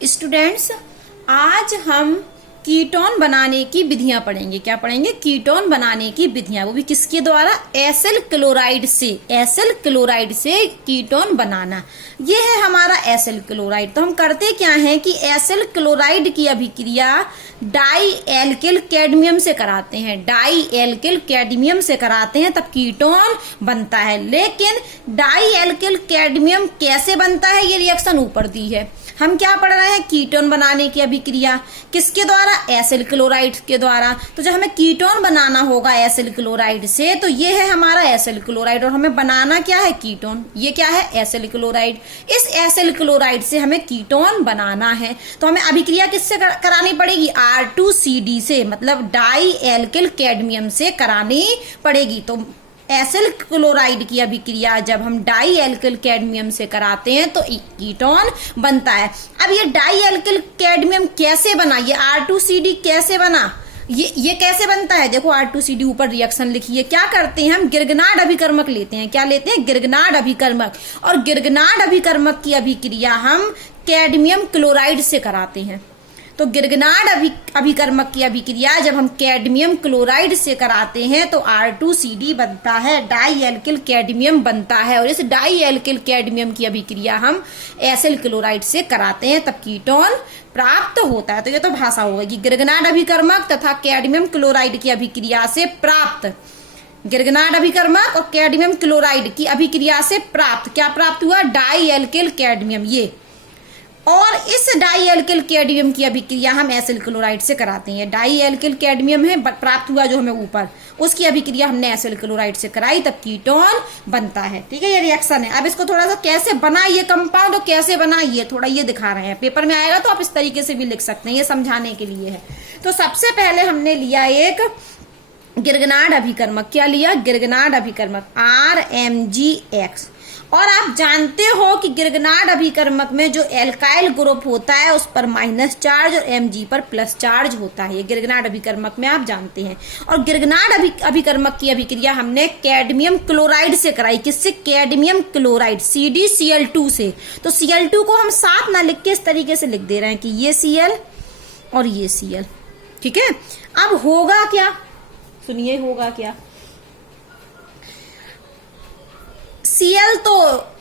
Students, आज हम ketone बनाने की विधियां पढ़ेंगे। क्या पढ़ेंगे? कीटोन बनाने की विधियां, वो भी किसके द्वारा? एसिल क्लोराइड से। एसिल क्लोराइड से कीटोन बनाना, ये है हमारा एसिल क्लोराइड। तो हम करते क्या है कि एसिल क्लोराइड की अभिक्रिया डाई एल्किल कैडमियम से कराते हैं। डाई एल्किल कैडमियम से कराते हैं, तब कीटोन बनता है। लेकिन डाई एल्किल कैडमियम कैसे बनता है, ये रिएक्शन ऊपर दी है। हम क्या पढ़ रहे हैं? कीटोन बनाने की अभिक्रिया किसके द्वारा? एसिल क्लोराइड के द्वारा। तो जब हमें कीटोन बनाना होगा एसिल क्लोराइड से, तो ये है हमारा एसिल क्लोराइड, और हमें बनाना क्या है? कीटोन। ये क्या है? Acyl chloride. इस एसिल क्लोराइड से हमें कीटोन बनाना है, तो हमें अभिक्रिया किससे करानी पड़ेगी? R2CD से, मतलब डाई एल्किल कैडमियम से करानी पड़ेगी। तो एसिल क्लोराइड की अभिक्रिया जब हम डाई एल्किल कैडमियम से कराते हैं तो कीटोन बनता है। अब ये डाई एल्किल कैडमियम कैसे बना? ये R2CD कैसे बना? ये कैसे बनता है? देखो, R2CD ऊपर रिएक्शन लिखी है। क्या करते हैं हम? गिरगनार्ड अभिकर्मक लेते हैं। क्या लेते हैं? गिरगनार्ड अभिकर्मक। और गिरगनार्ड अभिकर्मक की अभिक्रिया हम कैडमियम क्लोराइड से कराते हैं। तो गिरगनार्ड अभिकर्मक की अभिक्रिया जब हम कैडमियम क्लोराइड से कराते हैं तो R2CD बनता है, डाई एल्किल कैडमियम बनता है। और इस डाई एल्किल कैडमियम की अभिक्रिया हम एसिल क्लोराइड से कराते हैं, तब कीटोन प्राप्त होता है। तो ये तो भाषा होगी, गिरगनार्ड अभिकर्मक तथा कैडमियम क्लोराइड की अभिक्रिया से प्राप्त। गिरगनार्ड अभिकर्मक और कैडमियम क्लोराइड की अभिक्रिया से प्राप्त क्या प्राप्त हुआ? Dialkyl cadmium. ये और इस डाई एल्किल कैडमियम की अभिक्रिया हम एसिल क्लोराइड से कराते हैं। डाई एल्किल कैडमियम है प्राप्त हुआ जो हमें ऊपर, उसकी अभिक्रिया हमने एसिल क्लोराइड से कराई, तब कीटोन बनता है। ठीक है, ये रिएक्शन है। अब इसको थोड़ा सा कैसे बना ये कंपाउंड और कैसे बना ये थोड़ा ये दिखा रहे हैं। पेपर में आएगा तो आप इस तरीके से भी लिख सकते हैं, ये समझाने के लिए है। तो सबसे पहले हमने लिया एक गिरगनार्ड अभिकर्मक। क्या लिया? गिरगनार्ड अभिकर्मक RMgX। और आप जानते हो कि गिरगनार्ड अभिकर्मक में जो एल्काइल ग्रुप होता है उस पर माइनस चार्ज और Mg पर प्लस चार्ज होता है। ये गिरगनार्ड अभिकर्मक में आप जानते हैं। और गिरगनार्ड अभिकर्मक की अभिक्रिया हमने कैडमियम क्लोराइड से कराई। किससे? कैडमियम क्लोराइड, CdCl2 से। तो Cl2 को हम साथ ना लिख के इस तरीके से लिख दे रहे हैं कि ये Cl और ये Cl। ठीक है, अब होगा क्या? सुनिए, होगा क्या? Cl तो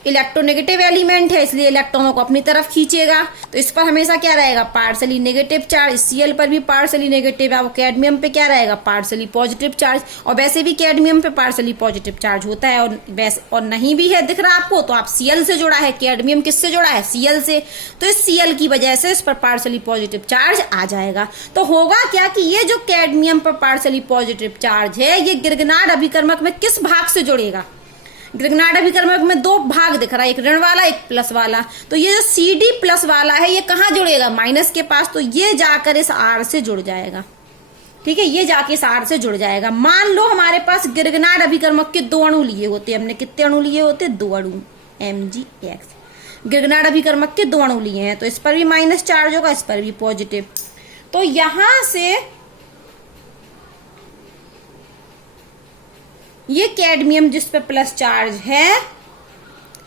इलेक्ट्रोनेगेटिव एलिमेंट है, इसलिए इलेक्ट्रॉनों को अपनी तरफ खींचेगा। तो इस पर हमेशा क्या रहेगा? Partially negative charge. Cl पर भी पार्शली नेगेटिव है। कैडमियम पे क्या रहेगा? Partially positive charge. और वैसे भी कैडमियम पे पार्शली पॉजिटिव चार्ज होता है। और वैसे और नहीं भी है दिख रहा आपको, तो आप Cl से जोड़ा है। कैडमियम किससे जोड़ा है? Cl से। तो इस Cl की वजह से इस पर पार्शली पॉजिटिव चार्ज आ जाएगा। तो होगा क्या कि ये जो कैडमियम पर पार्शली पॉजिटिव चार्ज है, ये गिरगनार्ड अभिकर्मक में किस भाग से जुड़ेगा? गिरगनार्ड अभिकर्मक में दो भाग दिख रहा है, एक ऋण वाला एक प्लस वाला। तो ये जो CD प्लस वाला है ये कहाँ जुड़ेगा? माइनस के पास। तो ये जाकर इस R से जुड़ जाएगा। ठीक है, ये जाके इस R से जुड़ जाएगा। मान लो हमारे पास गिरगनार्ड अभिकर्मक के 2 अणु लिए होते। हमने कितने अणु लिए होते? 2 अणु, MgX। गिरगनार्ड अभिकर्मक के 2 अणु लिए हैं, तो इस पर भी माइनस चार्ज होगा, इस पर भी पॉजिटिव। तो यहां से ये कैडमियम जिस पर प्लस चार्ज है,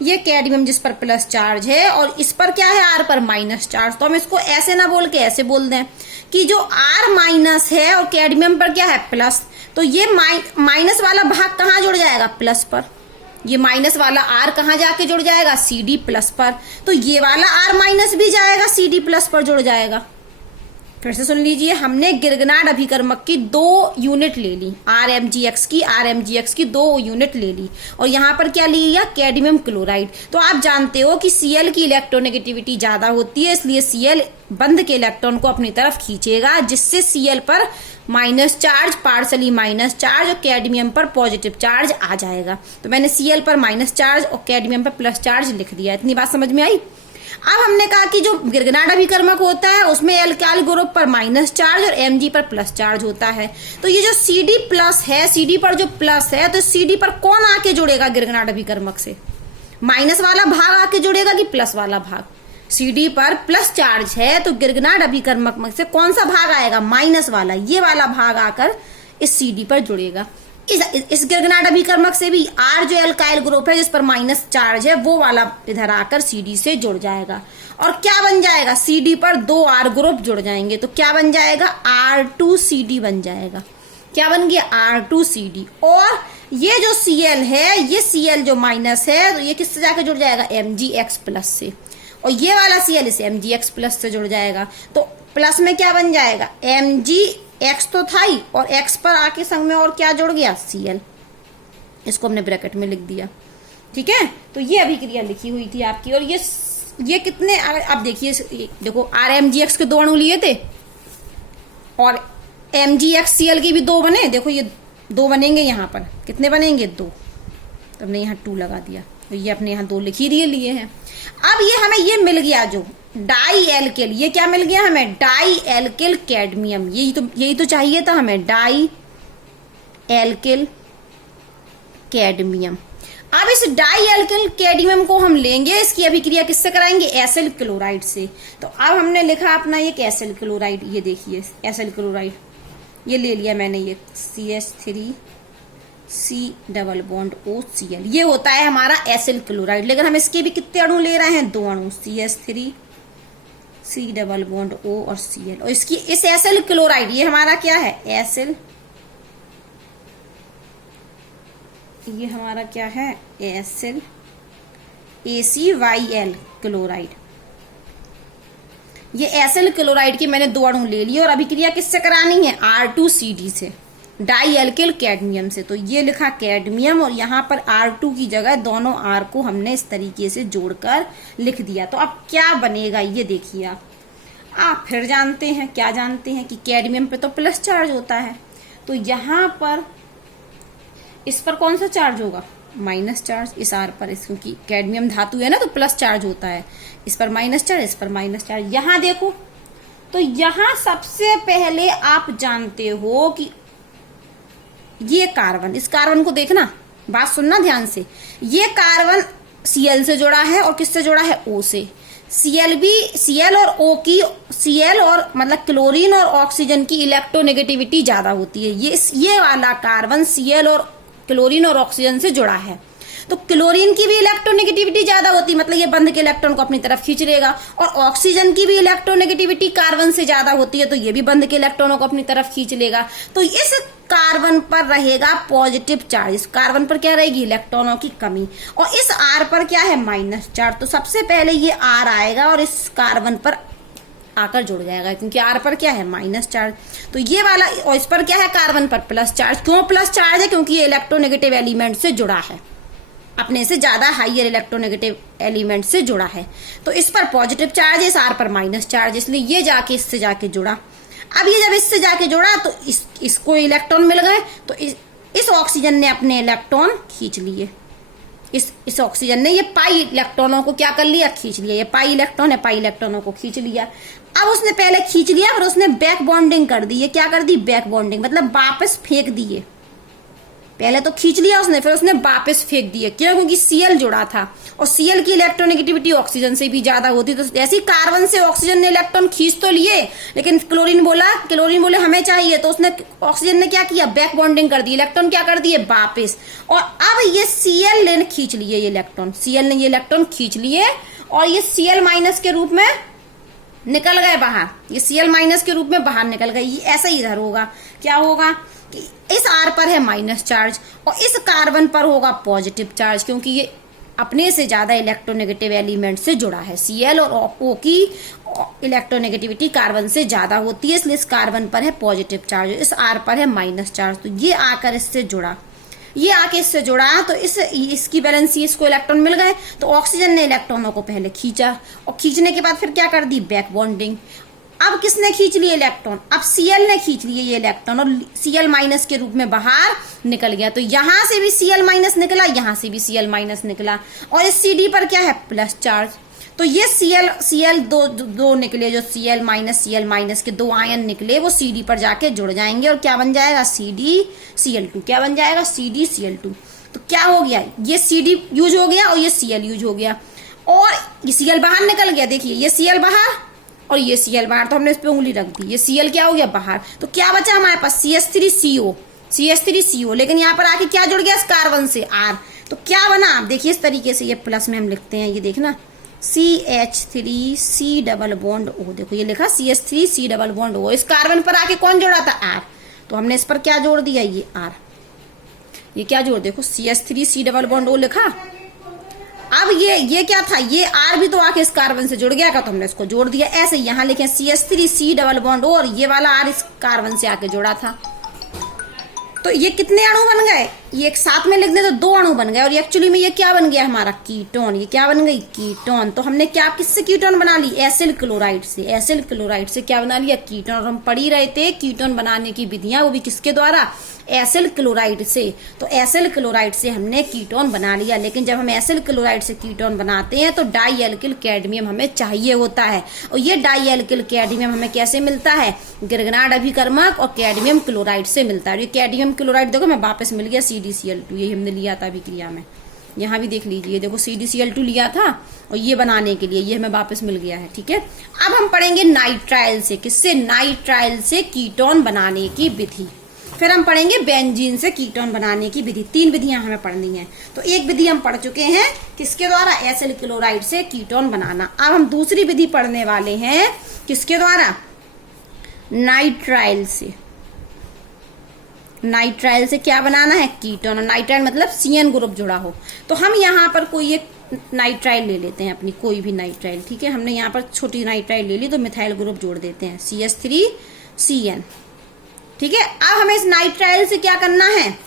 ये कैडमियम जिस पर प्लस चार्ज है, और इस पर क्या है? R पर माइनस चार्ज। तो हम इसको ऐसे ना बोल के ऐसे बोल दें कि जो R माइनस है और कैडमियम पर क्या है? प्लस। तो ये माइनस वाला भाग कहाँ जुड़ जाएगा? प्लस पर। ये माइनस वाला R कहाँ जाके जुड़ जाएगा? CD प्लस पर। तो ये वाला R माइनस भी जाएगा, CD प्लस पर जुड़ जाएगा। फिर से सुन लीजिए, हमने गिरगनार्ड अभिकर्मक की 2 यूनिट ले ली, RMgX की 2 यूनिट ले ली। और यहाँ पर क्या लिया? Cadmium chloride. तो आप जानते हो कि Cl की इलेक्ट्रोनेगेटिविटी ज्यादा होती है, इसलिए Cl बंद के इलेक्ट्रॉन को अपनी तरफ खींचेगा, जिससे Cl पर minus charge, partially minus charge और कैडमियम पर पॉजिटिव चार्ज आ जाएगा। तो मैंने Cl पर माइनस चार्ज और कैडमियम पर प्लस चार्ज लिख दिया। इतनी बात समझ में आई? अब हमने कहा कि जो गिरगनार्ड अभिकर्मक होता है उसमें एल्काइल ग्रुप पर माइनस चार्ज और Mg पर प्लस चार्ज होता है। तो ये जो CD प्लस है, CD पर जो प्लस है, तो CD पर कौन आके जुड़ेगा गिरगनार्ड अभिकर्मक से? माइनस वाला भाग आके जुड़ेगा कि प्लस वाला भाग? CD पर प्लस चार्ज है तो गिरगनार्ड अभिकर्मक में से कौन सा भाग आएगा? माइनस वाला। ये वाला भाग आकर इस CD पर जुड़ेगा। इस गिरगनार्ड अभिकर्मक से भी R जो एल्काइल ग्रुप है जिस पर माइनस चार्ज है वो वाला इधर आकर CD से जुड़ जाएगा। और क्या बन जाएगा, CD पर 2 R ग्रुप जुड़ जाएंगे तो क्या बन जाएगा, R2CD बन जाएगा। क्या बन गया, R2CD। और ये जो Cl है, ये Cl जो माइनस है, तो ये किससे जाके जुड़ जाएगा, MgX+ से, और ये वाला Cl इसे MgX+ से जुड़ जाएगा। तो प्लस में क्या बन जाएगा, MgX तो था ही, और X पर आके संग में और क्या जुड़ गया, Cl। इसको हमने ब्रैकेट में लिख दिया। ठीक है, तो ये अभिक्रिया लिखी हुई थी आपकी। और ये कितने, अब देखिए, देखो RMgX के 2 अणु लिए थे और MgXCl के भी 2 बने। देखो ये 2 बनेंगे, यहाँ पर कितने बनेंगे, 2। तो हमने यहाँ 2 लगा दिया, तो ये अपने यहाँ 2 लिख ही लिए हैं। अब ये हमें ये मिल गया जो डाई एल्किल, ये क्या मिल गया हमें, डाई एल्किल कैडमियम। यही तो चाहिए था हमें, डाई एल्किल कैडमियम। अब इस डाई एल्किल कैडमियम को हम लेंगे, इसकी अभिक्रिया किससे कराएंगे, एसिल क्लोराइड से। तो अब हमने लिखा अपना एक एसिल क्लोराइड, ये देखिए एसिल क्लोराइड, ये ले लिया मैंने, ये CH3C+OCl, ये होता है हमारा एसिल क्लोराइड। लेकिन हम इसके भी कितने अणु ले रहे हैं, 2 अणु, CH3C+O और Cl। और इसकी इस एसिल क्लोराइड, ये हमारा क्या है, एसिल, ये हमारा क्या है, एसिल ACYL क्लोराइड। ये एसिल क्लोराइड की मैंने 2 अणु ले लिए और अभिक्रिया किससे करानी है, R2CD से, डाई एल्किल कैडमियम से। तो ये लिखा कैडमियम और यहाँ पर R2 की जगह दोनों R को हमने इस तरीके से जोड़कर लिख दिया। तो अब क्या बनेगा ये देखिए आप फिर जानते हैं, क्या जानते हैं कि कैडमियम पे तो प्लस चार्ज होता है, तो यहाँ पर इस पर कौन सा चार्ज होगा, माइनस चार्ज, इस R पर, क्योंकि कैडमियम धातु है ना तो प्लस चार्ज होता है, इस पर माइनस चार्ज, इस पर माइनस चार्ज। यहाँ देखो, तो यहाँ सबसे पहले आप जानते हो कि ये कार्बन, इस कार्बन को देखना, बात सुनना ध्यान से, ये कार्बन Cl से जुड़ा है और किससे जुड़ा है, O से। Cl और O की, Cl और मतलब क्लोरीन और ऑक्सीजन की इलेक्ट्रोनेगेटिविटी ज्यादा होती है। ये वाला कार्बन Cl और क्लोरीन और ऑक्सीजन से जुड़ा है, तो क्लोरीन की भी इलेक्ट्रोनेगेटिविटी ज्यादा होती है, मतलब ये बंध के इलेक्ट्रॉन को अपनी तरफ खींच लेगा। और ऑक्सीजन की भी इलेक्ट्रोनेगेटिविटी कार्बन से ज्यादा होती है, तो ये भी बंध के इलेक्ट्रॉनों को अपनी तरफ खींच लेगा। तो इस कार्बन पर रहेगा पॉजिटिव चार्ज, इस कार्बन पर क्या रहेगी, इलेक्ट्रॉनों की कमी, और इस R पर क्या है, माइनस चार्ज। तो सबसे पहले ये R आएगा और इस कार्बन पर आकर जुड़ जाएगा, क्योंकि R पर क्या है, माइनस चार्ज। तो ये वाला, और इस पर क्या है, कार्बन पर प्लस चार्ज। क्यों प्लस चार्ज है, क्योंकि ये इलेक्ट्रोनेगेटिव एलिमेंट से जुड़ा है, अपने से ज्यादा हाइयर इलेक्ट्रोनेगेटिव एलिमेंट से जुड़ा है। तो इस पर पॉजिटिव चार्ज है, इस R पर माइनस चार्ज, इसलिए ये जाके इससे जाके जुड़ा। अब ये जब इससे जाके जुड़ा तो इसको इलेक्ट्रॉन मिल गए, तो इस ऑक्सीजन ने अपने इलेक्ट्रॉन खींच लिए, इस ऑक्सीजन ने ये पाई इलेक्ट्रॉनों को क्या कर लिया, खींच लिया। ये पाई इलेक्ट्रॉन है, पाई इलेक्ट्रॉनों को खींच लिया। अब उसने पहले खींच लिया, फिर उसने बैक बॉन्डिंग कर दी। ये क्या कर दी, बैक बॉन्डिंग, मतलब वापस फेंक दिए। पहले तो खींच लिया उसने, फिर उसने वापस फेंक दिए। क्यों, क्योंकि Cl जुड़ा था और Cl की इलेक्ट्रोनेगेटिविटी ऑक्सीजन से भी ज्यादा होती। तो ऐसी कार्बन से ऑक्सीजन ने इलेक्ट्रॉन खींच तो लिए, लेकिन क्लोरीन बोले हमें चाहिए, तो उसने, ऑक्सीजन ने क्या किया, बैक बॉन्डिंग कर दी, इलेक्ट्रॉन क्या कर दिए, वापस। और अब ये Cl ने खींच लिए, ये इलेक्ट्रॉन, Cl ने ये इलेक्ट्रॉन खींच लिए और ये Cl माइनस के रूप में निकल गए बाहर, ये Cl माइनस के रूप में बाहर निकल गए। ये ऐसा ही इधर होगा, क्या होगा कि इस R पर है माइनस चार्ज और इस कार्बन पर होगा पॉजिटिव चार्ज, क्योंकि ये अपने से ज्यादा इलेक्ट्रोनेगेटिव एलिमेंट से जुड़ा है। Cl और O की इलेक्ट्रोनेगेटिविटी कार्बन से ज्यादा होती है, इसलिए इस कार्बन पर है पॉजिटिव चार्ज, इस R पर है माइनस चार्ज। तो ये आकर इससे जुड़ा, ये आके इससे जुड़ा, तो इसकी बैलेंसी, इसको इलेक्ट्रॉन मिल गए। तो ऑक्सीजन ने इलेक्ट्रॉनों को पहले खींचा और खींचने के बाद फिर क्या कर दी, बैक बॉन्डिंग। अब किसने खींच लिए इलेक्ट्रॉन, अब Cl ने खींच लिए ये इलेक्ट्रॉन और Cl माइनस के रूप में बाहर निकल गया। तो यहां से भी Cl माइनस निकला, यहां से भी Cl माइनस निकला और इस CD पर क्या है, प्लस चार्ज। तो ये Cl दो निकले, जो Cl माइनस के 2 आयन निकले, वो CD पर जाके जुड़ जाएंगे और क्या बन जाएगा, CdCl2। क्या बन जाएगा, CdCl2। तो क्या हो गया, ये CD यूज हो गया और ये Cl यूज हो गया और ये Cl बाहर निकल गया। देखिए ये Cl बाहर और ये Cl बाहर, तो हमने इस पे उंगली रख दी, ये Cl क्या हो गया, बाहर। तो क्या बचा हमारे पास, CH3CO, लेकिन यहाँ पर आके क्या जुड़ गया, इस कार्बन से R। तो क्या बना, आप देखिए इस तरीके से, ये प्लस में हम लिखते हैं, ये देखना CH3 डबल बॉन्ड O। देखो ये लिखा CH3 डबल बॉन्ड O। इस कार्बन पर आके कौन जोड़ा था? R। तो हमने इस पर क्या जोड़ दिया? ये R। ये क्या जोड़, देखो CH3 डबल बॉन्ड O लिखा। अब ये क्या था? ये R भी तो आके इस कार्बन से जुड़ गया का, तो हमने इसको जोड़ दिया। ऐसे यहाँ लिखे CH3 डबल बॉन्ड O और ये वाला R इस कार्बन से आके जुड़ा था। तो ये कितने अणु बन गए? ये एक साथ में लिख दे तो 2 अणु बन गए। और एक्चुअली में ये क्या बन गया हमारा? कीटोन। ये क्या बन गई? कीटोन। तो हमने क्या किससे कीटोन बना ली? एसिल क्लोराइड से। एसिल क्लोराइड से क्या बना लिया? कीटोन। और हम पढ़ ही रहे थे कीटोन बनाने की विधियां, वो भी किसके द्वारा? एसिल क्लोराइड से। तो एसिल क्लोराइड से हमने कीटोन बना लिया। लेकिन जब हम एसिल क्लोराइड से कीटोन बनाते हैं तो डाई एल्किल कैडमियम हमें चाहिए होता है। और ये डाई एल्किल कैडमियम हमें कैसे मिलता है? गिरगनाड अभिकर्मक और कैडमियम क्लोराइड से मिलता है। ये कैडमियम क्लोराइड देखो मैं वापस मिल गया CdCl2। ये हमने लिया था अभिक्रिया में, यहाँ भी देख लीजिए। देखो CdCl2 लिया था और ये बनाने के लिए ये हमें वापस मिल गया है। ठीक है, अब हम पढ़ेंगे नाइट्राइल से। किससे? नाइट्राइल से कीटोन बनाने की विधि। फिर हम पढ़ेंगे बेंजीन से कीटोन बनाने की विधि। 3 विधियां हमें पढ़नी है। तो एक विधि हम पढ़ चुके हैं, किसके द्वारा? एसिल क्लोराइड से कीटोन बनाना। अब हम दूसरी विधि पढ़ने वाले हैं, किसके द्वारा? नाइट्राइल से। नाइट्राइल से क्या बनाना है? कीटोन। और नाइट्राइल मतलब CN ग्रुप जुड़ा हो। तो हम यहाँ पर कोई एक नाइट्राइल ले लेते हैं अपनी, कोई भी नाइट्राइल। ठीक है, हमने यहाँ पर छोटी नाइट्राइल ले ली तो मिथाइल ग्रुप जोड़ देते हैं CH3CN। ठीक है, अब हमें इस नाइट्राइल से क्या करना है?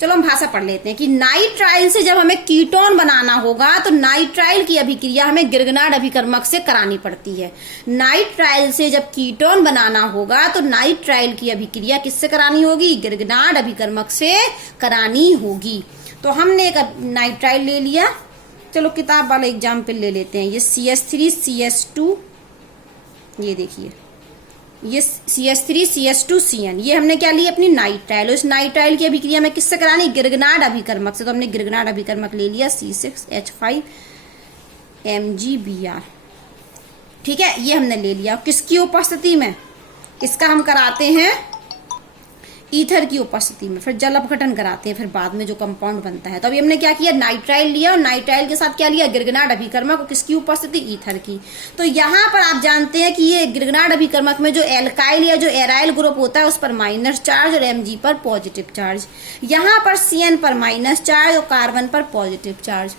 चलो हम भाषा पढ़ लेते हैं कि नाइट्राइल से जब हमें कीटोन बनाना होगा तो नाइट्राइल की अभिक्रिया हमें गिरगनाड अभिकर्मक से करानी पड़ती है। नाइट्राइल से जब कीटोन बनाना होगा तो नाइट्राइल की अभिक्रिया किससे करानी होगी? गिरगनाड अभिकर्मक से करानी होगी। तो हमने एक नाइट्राइल ले लिया। चलो किताब वाला एग्जाम्पल ले लेते हैं। ये CH3CH2, ये देखिए ये CH3CH2CN, ये हमने क्या लिया? अपनी नाइट्राइल। इस नाइट्राइल की अभिक्रिया में किससे करानी? गिरगनाड अभिकर्मक से। तो हमने गिरगनाड अभिकर्मक ले लिया C6H5MgBr। ठीक है, ये हमने ले लिया। किसकी उपस्थिति में? इसका हम कराते हैं ईथर की उपस्थिति में, फिर जल अपघटन कराते हैं, फिर बाद में जो कंपाउंड बनता है। तो अभी हमने क्या किया? नाइट्राइल लिया और नाइट्राइल के साथ क्या लिया? गिरगनाड अभिकर्मक। और किसकी उपस्थिति? ईथर की। तो यहाँ पर आप जानते हैं कि ये गिरगनाड अभिकर्मक में जो एल्काइल या जो एराइल ग्रुप होता है उस पर माइनस चार्ज और Mg पर पॉजिटिव चार्ज। यहाँ पर CN पर माइनस चार्ज और कार्बन पर पॉजिटिव चार्ज,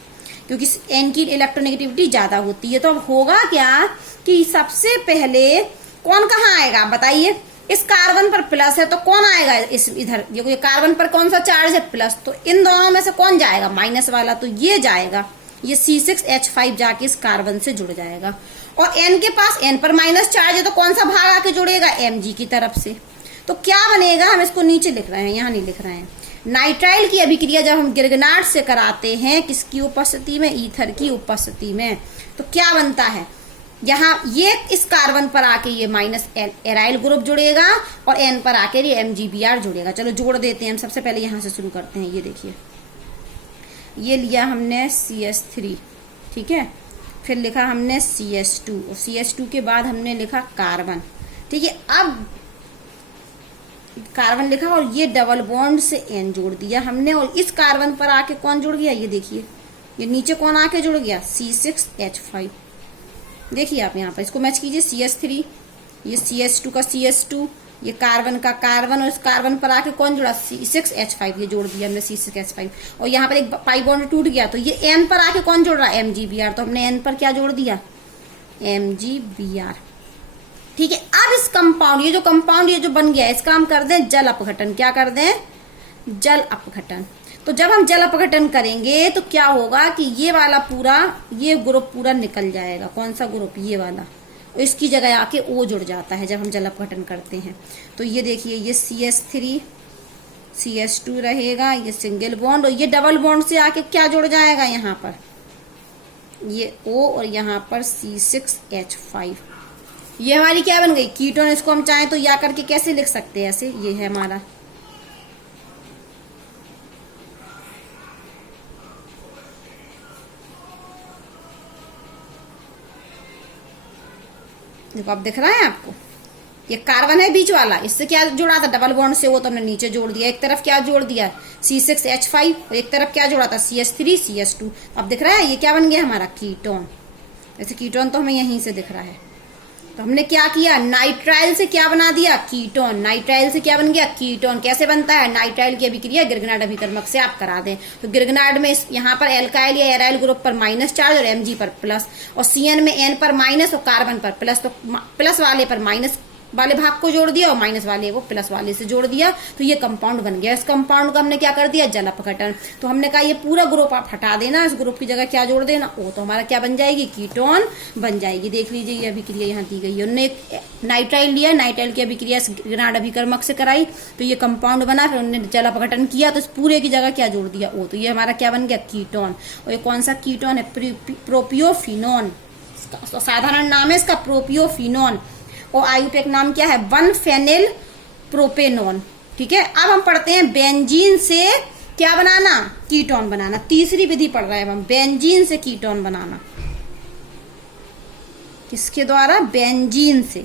क्योंकि N की इलेक्ट्रोनेगेटिविटी ज्यादा होती है। तो अब होगा क्या कि सबसे पहले कौन कहाँ आएगा? बताइए। इस कार्बन पर प्लस है तो कौन आएगा? इस इधर ये कार्बन पर कौन सा चार्ज है? प्लस। तो इन दोनों में से कौन जाएगा? माइनस वाला। तो ये जाएगा, ये C6H5 जाके इस कार्बन से जुड़ जाएगा। और N के पास N पर माइनस चार्ज है तो कौन सा भाग आके जुड़ेगा? Mg की तरफ से। तो क्या बनेगा? हम इसको नीचे लिख रहे हैं, यहाँ नहीं लिख रहे हैं। नाइट्राइल की अभिक्रिया जब हम गिरगनाड से कराते हैं, किसकी उपस्थिति में? ईथर की उपस्थिति में, तो क्या बनता है? यहाँ ये इस कार्बन पर आके ये माइनस एराइल ग्रुप जुड़ेगा और N पर आके ये MgBr जुड़ेगा। चलो जोड़ देते हैं हम। सबसे पहले यहाँ से शुरू करते हैं। ये देखिए, ये लिया हमने CH3, ठीक है, फिर लिखा हमने CH2 और CH2 के बाद हमने लिखा कार्बन। ठीक है, अब कार्बन लिखा और ये डबल बॉन्ड से N जोड़ दिया हमने। और इस कार्बन पर आके कौन जुड़ गया? ये देखिए, ये नीचे कौन आके जुड़ गया? C6H5। देखिए आप यहाँ पर इसको मैच कीजिए। CH3, ये CH2 का CH2, ये कार्बन का कार्बन, और इस कार्बन पर आके कौन जुड़ा? C6H5। ये जोड़ दिया हमने C6H5। और यहाँ पर एक पाई बॉन्ड टूट गया तो ये N पर आके कौन जुड़ रहा है? MgBr। तो हमने N पर क्या जोड़ दिया? MgBr। ठीक है, अब इस कंपाउंड, ये जो कंपाउंड ये जो बन गया, इसका हम कर दें जल अपघटन। क्या कर दें? जल अपघटन। तो जब हम जल अपघटन करेंगे तो क्या होगा कि ये वाला पूरा, ये ग्रुप पूरा निकल जाएगा। कौन सा ग्रुप? ये वाला। इसकी जगह आके O जुड़ जाता है जब हम जल अपघटन करते हैं। तो ये देखिए, ये CH3 CH2 रहेगा, ये सिंगल बॉन्ड, और ये डबल बॉन्ड से आके क्या जुड़ जाएगा? यहाँ पर ये O और यहाँ पर C6H5। ये हमारी क्या बन गई? कीटोन। इसको हम चाहें तो या करके कैसे लिख सकते हैं? ऐसे। ये है हमारा, देखो अब दिख रहा है आपको, ये कार्बन है बीच वाला, इससे क्या जुड़ा था? डबल बॉन्ड से। वो तो हमने नीचे जोड़ दिया। एक तरफ क्या जोड़ दिया? C6H5 और एक तरफ क्या जोड़ा था? CH3 CH2। अब दिख रहा है ये क्या बन गया हमारा? कीटोन। जैसे कीटोन तो हमें यहीं से दिख रहा है, तो हमने क्या किया, नाइट्राइल से क्या बना दिया, कीटोन। नाइट्राइल से क्या बन गया, कीटोन। कैसे बनता है, नाइट्राइल की अभिक्रिया गिरगनाड अभिकर्मक से आप करा दें। तो गिरगनाड में यहाँ पर एल्काइल या एराइल ग्रुप पर माइनस चार्ज और Mg पर प्लस, और Cn में N पर माइनस और कार्बन पर प्लस। तो प्लस वाले पर माइनस वाले भाग को जोड़ दिया और माइनस वाले वो प्लस वाले से जोड़ दिया, तो ये कंपाउंड बन गया। इस कंपाउंड का हमने क्या कर दिया, जल अपघटन। तो हमने कहा ये पूरा ग्रुप आप हटा देना, इस ग्रुप की जगह क्या जोड़ देना, ओ, तो हमारा क्या बन जाएगी, कीटोन बन जाएगी। देख लीजिए ये अभिक्रिया यहाँ दी गई है। उन्होंने नाइट्राइल लिया, नाइट्राइल की अभिक्रिया गिरगनाड अभिकर्मक से कराई, तो ये कंपाउंड बना, फिर उन्होंने जल अपघटन किया, तो इस पूरे की जगह क्या जोड़ दिया, ओ, तो ये हमारा क्या बन गया, कीटोन। और ये कौन सा कीटोन है, प्रोपियोफिनोन। साधारण नाम है इसका प्रोपियोफिनोन, और आयुर्वेदिक नाम क्या है, 1-फेनिल प्रोपेनोन। ठीक है, अब हम पढ़ते हैं बेंजीन से क्या बनाना, कीटोन बनाना। तीसरी विधि पढ़ रहे हैं हम, बेंजीन से कीटोन बनाना। किसके द्वारा, बेंजीन से।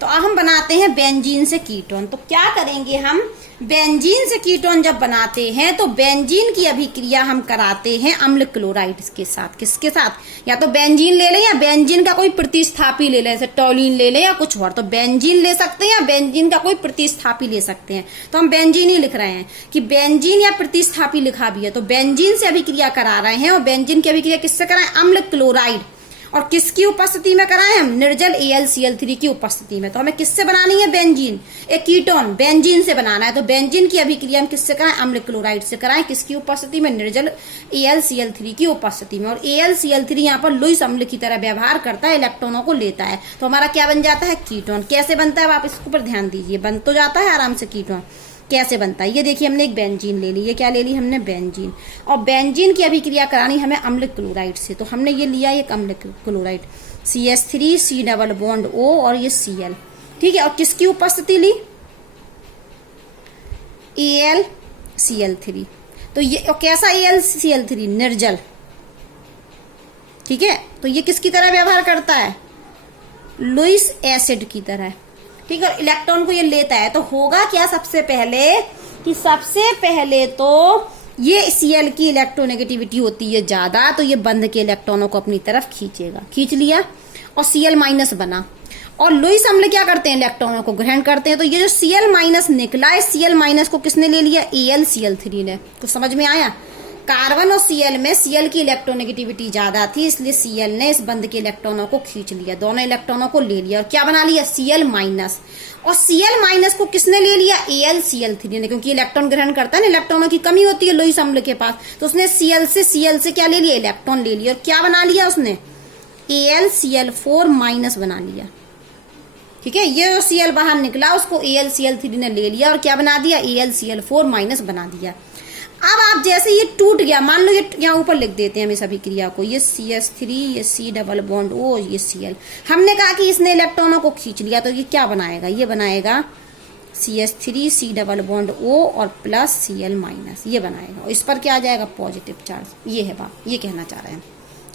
तो अब हम बनाते हैं बेंजीन से कीटोन। तो क्या करेंगे हम, बेंजीन से कीटोन जब बनाते हैं तो बेंजीन की अभिक्रिया हम कराते हैं अम्ल क्लोराइड के साथ। किसके साथ, या तो बेंजीन ले लें या बेंजीन का कोई प्रतिस्थापी ले लें, जैसे टोलिन ले लें या कुछ और। तो बेंजीन ले सकते हैं या बेंजीन का कोई प्रतिस्थापी ले सकते हैं। तो हम बेंजीन ही लिख रहे हैं कि बेंजीन या प्रतिस्थापी लिखा भी है, तो बेंजीन से अभिक्रिया करा रहे हैं। और बेंजीन की अभिक्रिया किससे कराएं, अम्ल क्लोराइड। और किसकी उपस्थिति में कराएं हम, निर्जल AlCl3 की उपस्थिति में। तो हमें किससे बनानी है बेंजीन, एक कीटोन बेंजीन से बनाना है। तो बेंजीन की अभिक्रिया हम किससे कराएं, अम्ल क्लोराइड से कराएं। किसकी उपस्थिति में, निर्जल AlCl3 की उपस्थिति में। और AlCl3 यहाँ पर लुईस अम्ल की तरह व्यवहार करता है, इलेक्ट्रॉनों को लेता है, तो हमारा क्या बन जाता है, कीटोन। कैसे बनता है, आप इसके ऊपर ध्यान दीजिए, बन तो जाता है आराम से कीटोन। कैसे बनता है, ये देखिए, हमने एक बेंजीन ले ली। ये क्या ले ली हमने, बेंजीन। और बेंजीन की अभिक्रिया करानी हमें अम्ल क्लोराइड से। तो हमने ये लिया एक अम्ल chloride, CH3 C double bond O और ये Cl। ठीक है, और किसकी उपस्थिति ली, AlCl3। तो ये और कैसा AlCl3, निर्जल। ठीक है, तो ये किसकी तरह व्यवहार करता है, लुईस एसिड की तरह। ठीक है, इलेक्ट्रॉन को ये लेता है। तो होगा क्या, सबसे पहले कि सबसे पहले तो ये Cl की इलेक्ट्रोनेगेटिविटी होती है ज्यादा, तो ये बंध के इलेक्ट्रॉनों को अपनी तरफ खींचेगा, खींच लिया और Cl माइनस बना। और लुईस अम्ल क्या करते हैं, इलेक्ट्रॉनों को ग्रहण करते हैं। तो ये जो Cl माइनस निकला है, Cl माइनस को किसने ले लिया, AlCl3 ने। कुछ समझ में आया, कार्बन और Cl में Cl की इलेक्ट्रोनेगेटिविटी ज्यादा थी, इसलिए Cl ने इस बंध के इलेक्ट्रॉनों को खींच लिया, दोनों इलेक्ट्रॉनों को ले लिया और क्या बना लिया, Cl माइनस। और Cl माइनस को किसने ले लिया, AlCl3 ने, क्योंकि इलेक्ट्रॉन ग्रहण करता है ना, इलेक्ट्रॉनों की कमी होती है लुईस अम्ल के पास, तो उसने Cl से क्या ले लिया, इलेक्ट्रॉन ले लिया। और क्या बना लिया उसने, AlCl4 माइनस बना लिया। ठीक है, ये जो Cl बाहर निकला उसको AlCl3 ने ले लिया और क्या बना दिया, AlCl4 माइनस बना दिया। अब आप जैसे ये टूट गया, मान लो ये यहाँ ऊपर लिख देते हैं हम इस अभिक्रिया को, ये CH3 ये C डबल बॉन्ड O ये Cl। हमने कहा कि इसने इलेक्ट्रॉनों को खींच लिया, तो ये क्या बनाएगा, ये बनाएगा CH3 C double bond O और प्लस Cl माइनस, ये बनाएगा। और इस पर क्या आ जाएगा, पॉजिटिव चार्ज। ये है बात, ये कहना चाह रहे हैं।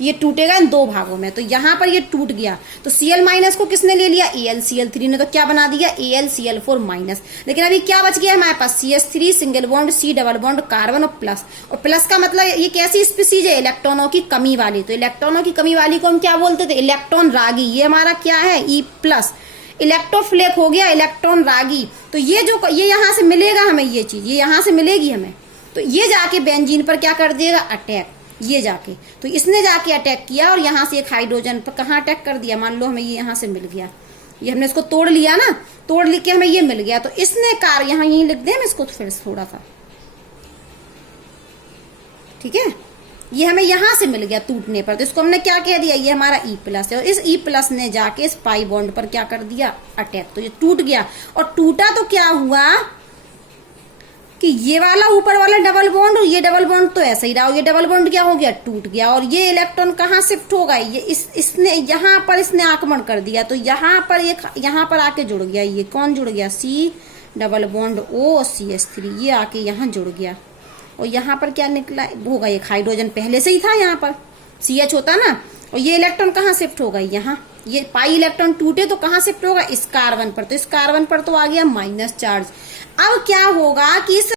ये टूटेगा इन दो भागों में, तो यहाँ पर ये टूट गया, तो Cl माइनस को किसने ले लिया, AlCl3 ने। तो क्या बना दिया, AlCl4 माइनस। लेकिन अभी क्या बच गया हमारे पास, CH3 single bond C double bond carbon और प्लस। और प्लस का मतलब ये कैसी स्पीसीज है, इलेक्ट्रॉनों की कमी वाली। तो इलेक्ट्रॉनों की कमी वाली को हम क्या बोलते थे, इलेक्ट्रॉन रागी। ये हमारा क्या है, E+। इलेक्ट्रोफ्लेक हो गया, इलेक्ट्रॉन रागी। तो ये जो ये यहाँ से मिलेगा हमें, ये चीज ये यहाँ से मिलेगी हमें, तो ये जाके बेंजीन पर क्या कर देगा, अटैक। ये जाके, तो इसने जाके अटैक किया और यहाँ से एक हाइड्रोजन पर कहाँ अटैक कर दिया, मान लो हमें ये यहाँ से मिल गया, ये हमने इसको तोड़ लिया ना, तोड़ लिख के हमें ये मिल गया, तो इसने कार यहाँ यहीं लिख दे हम इसको फिर थोड़ा सा। ठीक है, ये हमें यहाँ से मिल गया टूटने पर, तो इसको हमने क्या कह दिया, ये हमारा E+ है। और इस E+ ने जाके इस पाई बॉन्ड पर क्या कर दिया, अटैक। तो ये टूट गया, और टूटा तो क्या हुआ कि ये वाला ऊपर वाला डबल बॉन्ड और ये डबल बॉन्ड तो ऐसा ही रहा, ये डबल बॉन्ड क्या हो गया, टूट गया। और ये इलेक्ट्रॉन कहाँ शिफ्ट होगा, ये इसने यहाँ पर इसने आक्रमण कर दिया, तो यहाँ पर एक यहाँ पर आके जुड़ गया। ये कौन जुड़ गया, C डबल बॉन्ड O और CH3, ये आके यहाँ जुड़ गया। और यहाँ पर क्या निकला होगा, एक हाइड्रोजन पहले से ही था, यहाँ पर CH होता ना। और ये इलेक्ट्रॉन कहाँ शिफ्ट होगा, यहाँ। ये पाई इलेक्ट्रॉन टूटे तो कहाँ शिफ्ट होगा, इस कार्बन पर। तो इस कार्बन पर तो आ गया माइनस चार्ज। अब क्या होगा कि इस